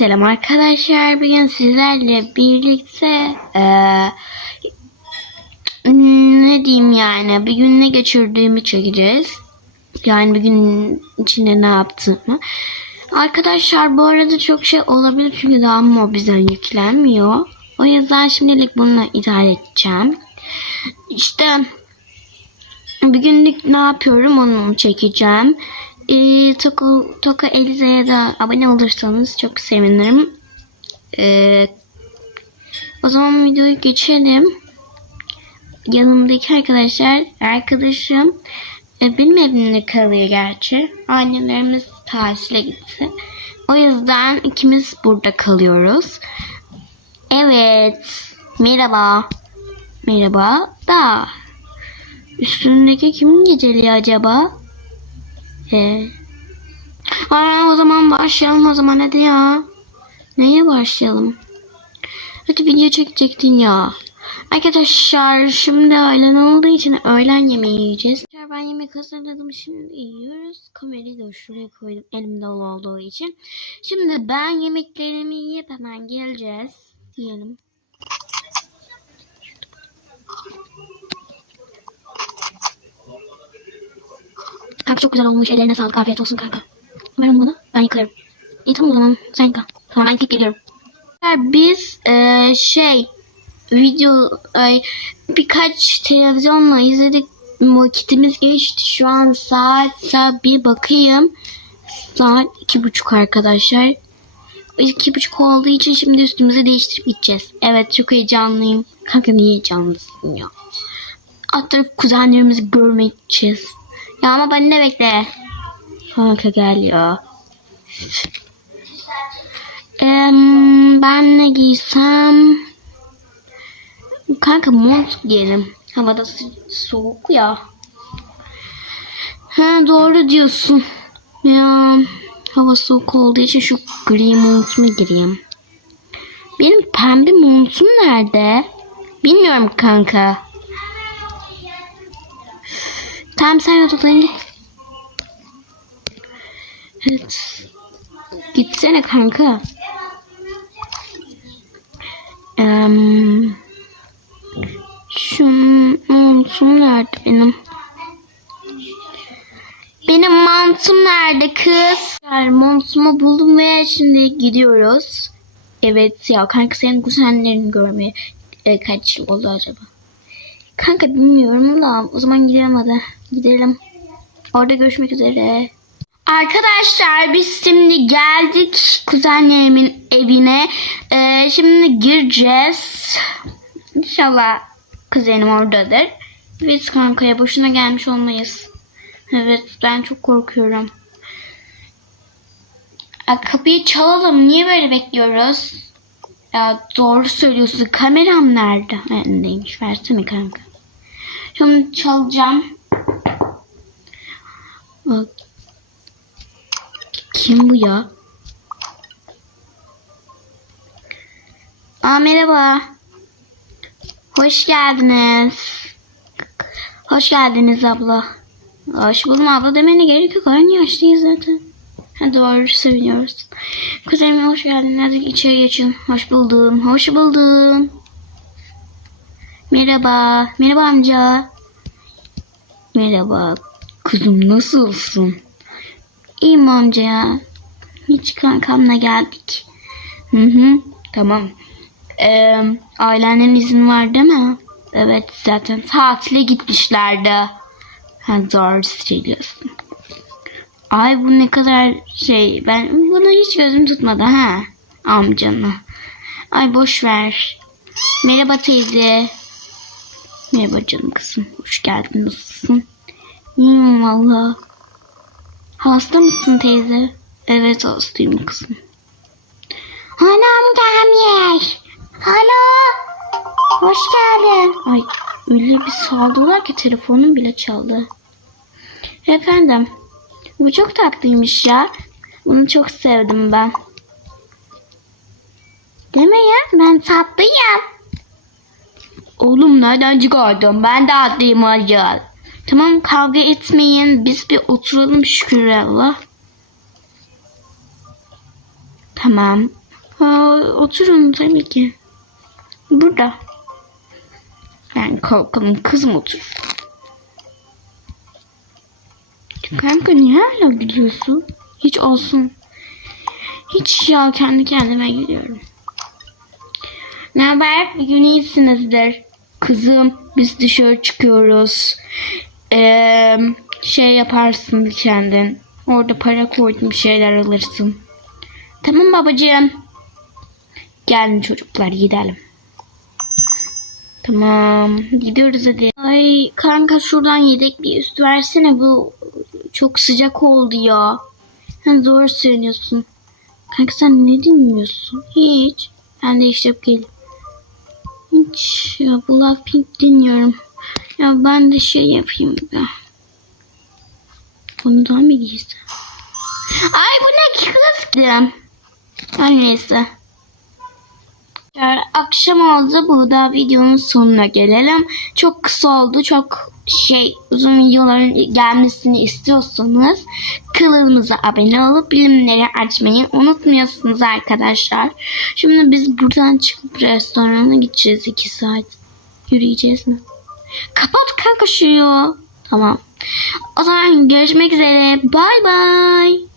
Selam arkadaşlar. Bugün sizlerle birlikte eee, ne diyeyim yani bir gün ne geçirdiğimi çekeceğiz. Yani bir gün içinde ne yaptığımı. Arkadaşlar bu arada çok şey olabilir çünkü daha mı bizden yüklenmiyor. O yüzden şimdilik bununla idare edeceğim. İşte Bugünlük ne yapıyorum onu çekeceğim. Ee, Toka, Toka Elize'ye de abone olursanız çok sevinirim. Ee, o zaman videoyu geçelim. Yanımdaki arkadaşlar, arkadaşım e, benim evimde kalıyor gerçi. Annelerimiz tatile gitti. O yüzden ikimiz burada kalıyoruz. Evet. Merhaba. Merhaba da Üstündeki kimin geceliği acaba? Aa, o zaman başlayalım o zaman hadi ya. Neye başlayalım? Hadi video çekecektin ya. Arkadaşlar şimdi öğlen olduğu için öğlen yemeği yiyeceğiz. Ben yemek hazırladım şimdi yiyoruz. Kamerayı da şuraya koydum elim dolu olduğu için. Şimdi ben yemeklerimi yiyip hemen geleceğiz diyelim. Kanka çok güzel olmuş. Ellerine sağlık. Afiyet olsun kanka. Ver onu bana. Ben yıkarım. İyi tamam o zaman. Sen yıka. Tamam ben yıkayıp geliyorum. Biz eee, şey video ay, birkaç televizyonla izledik. Vakitimiz geçti. Şu an saat saat bir bakayım. Saat iki buçuk arkadaşlar. İki buçuk olduğu için şimdi üstümüzü değiştirip gideceğiz. Evet çok heyecanlıyım. Kanka niye heyecanlısın ya? Alt tarafı kuzenlerimizi görmek gideceğiz. Ya ama ben ne bekle. Kanka gel ya. Em, ben ne giysem? Kanka mont giyelim. Havada soğuk ya. Ha doğru diyorsun. Ya hava soğuk olduğu için şu gri montumu gireyim. Benim pembe montum nerede? Bilmiyorum kanka. Tamam sen odaklan git. Evet. Gitsene kanka. Eee şu montum nerede benim? Benim mantım nerede kız? Yani montumu buldum ve şimdi gidiyoruz. Evet ya kanka senin kuzenlerini görmeye e, kaç yıl oldu acaba? Kanka bilmiyorum da o zaman gidelim hadi. Gidelim. Orada görüşmek üzere. Arkadaşlar biz şimdi geldik kuzenlerimin evine. Ee, şimdi gireceğiz. İnşallah kuzenim oradadır. Biz kankaya boşuna gelmiş olmayız. Evet ben çok korkuyorum. Ya, kapıyı çalalım. Niye böyle bekliyoruz? Ya doğru söylüyorsun. Kameram nerede? Endeymiş. Versene kanka. Şimdi çalacağım. Bak. Kim bu ya? Aa merhaba. Hoş geldiniz. Hoş geldiniz abla. Hoş buldum abla demene gerek yok. Aynı yaşlıyız zaten. Ha, doğru söylüyoruz. Kuzenime hoş geldin. Hadi içeri geçin. Hoş buldum. Hoş buldum. Merhaba. Merhaba amca. Merhaba. Kızım nasılsın? İyiyim amca ya. Hiç kankamla geldik. Hı hı. Tamam. Ee, ailenin izin var değil mi? Evet zaten tatile gitmişlerdi. Ha, doğru söylüyorsun. Ay bu ne kadar şey ben bunu hiç gözüm tutmadı ha amcanı. Ay boş ver. Merhaba teyze. Merhaba canım kızım. Hoş geldin. Nasılsın? İyiyim valla. Hasta mısın teyze? Evet hastayım kızım. Anam gelmiş. Alo. Hoş geldin. Ay öyle bir saldırdılar ki telefonum bile çaldı. Efendim. Bu çok tatlıymış ya. Bunu çok sevdim ben. Deme ya ben tatlıyım. Oğlum nereden çıkardın? Ben de tatlıyım acaba. Tamam kavga etmeyin. Biz bir oturalım şükür Allah. Tamam. Aa, oturun tabii ki. Burada. Yani kalkalım kızım otur. Kanka niye hala gülüyorsun? Hiç olsun. Hiç ya kendi kendime gülüyorum. Ne haber? Bugün iyisinizdir. Kızım biz dışarı çıkıyoruz. Ee, şey yaparsın kendin. Orada para koydum şeyler alırsın. Tamam babacığım. Gelin çocuklar gidelim. Tamam gidiyoruz hadi. Ay kanka şuradan yedek bir üst versene bu çok sıcak oldu ya. Sen zor söylüyorsun. Kanka sen ne dinliyorsun? Hiç. Ben de işte gelin. Hiç ya Blackpink dinliyorum. Ya ben de şey yapayım da. Bundan mı giysem? Ay bu ne kızım? Her neyse. Ya, Akşam oldu. Bu da videonun sonuna gelelim. Çok kısa oldu. Çok şey uzun videoların gelmesini istiyorsanız kanalımıza abone olup bilimleri açmayı unutmuyorsunuz arkadaşlar. Şimdi biz buradan çıkıp restorana gideceğiz 2 saat. Yürüyeceğiz mi? Kapat kanka şunu. Tamam. O zaman görüşmek üzere. Bay bay.